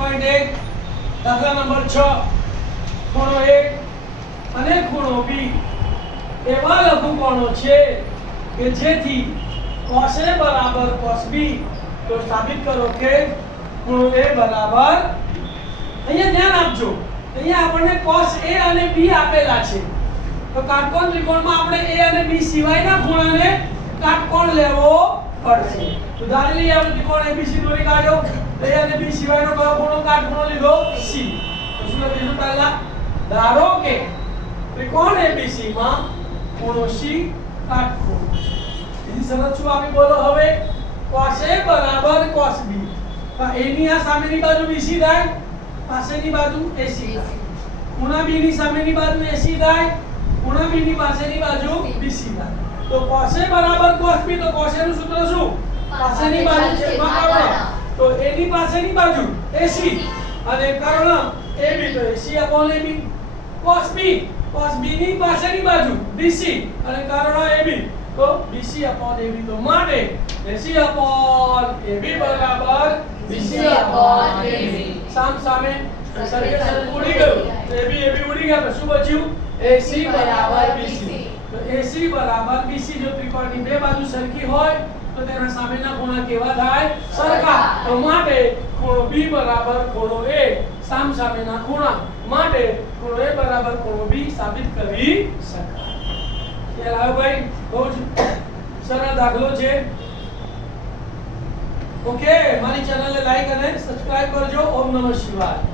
5.1 દાખલા નંબર 6 ખૂણો A અને ખૂણો B એવા લઘુકોણો છે કે જેથી cos A બરાબર cos B તો સાબિત કરો કે ખૂણો A બરાબર અહીંયા ધ્યાન આપજો અહીંયા આપણને cos A અને B આપેલા છે તો કાટકોણ ત્રિકોણમાં આપણે A અને B સિવાયના ખૂણાને કાટકોણ લેવો પડશે તો ધારી લઈએ આપણે ત્રિકોણ ABC દોરી કાઢ્યો A અને B સિવાયનો કયો ખૂણો કાટખૂણો લીધો C તો શું લખીશું પહેલા ધારો કે ત્રિકોણ ABC માં ખૂણો C કાટખૂણો બીજી શરત શું આપી બોલો હવે cos A બરાબર cos B તો A ની આ સામેની બાજુ BC થાય પાસેની બાજુ AC ખૂણા B ની સામેની બાજુ AC થાય ખૂણા B ની પાસેની બાજુ BC થાય તો cos A બરાબર cos B તો cos A નું સૂત્ર શું પાસેની બાજુ છેદમાં કર્ણ તો A ની પાસેની બાજુ AC અને કર્ણ AB તો AC upon AB cos B ની પાસેની બાજુ BC અને કર્ણ AB તો BC upon AB તો માટે AC upon AB બરાબર BC upon AB સામ સામે સર્કલ ઉડી ગયું AB ઉડી ગયા તો શું બચ્યું AC બરાબર BC તો AC બરાબર BC જો ત્રિકોણની બે બાજુ સરખી હોય તો તેના સામેના ખૂણા કેવા થાય સરખા તો માટે ખૂણો B બરાબર ખૂણો A સામ સામેના ખૂણા માટે ખૂણો A બરાબર ખૂણો B સાબિત કરી શકાય ખ્યાલ આવે ભાઈ બહુ જ સરળ દાખલો છે ઓકે મારી ચેનલને લાઈક અને સબસ્ક્રાઇબ કરજો ઓમ નમઃ શિવાય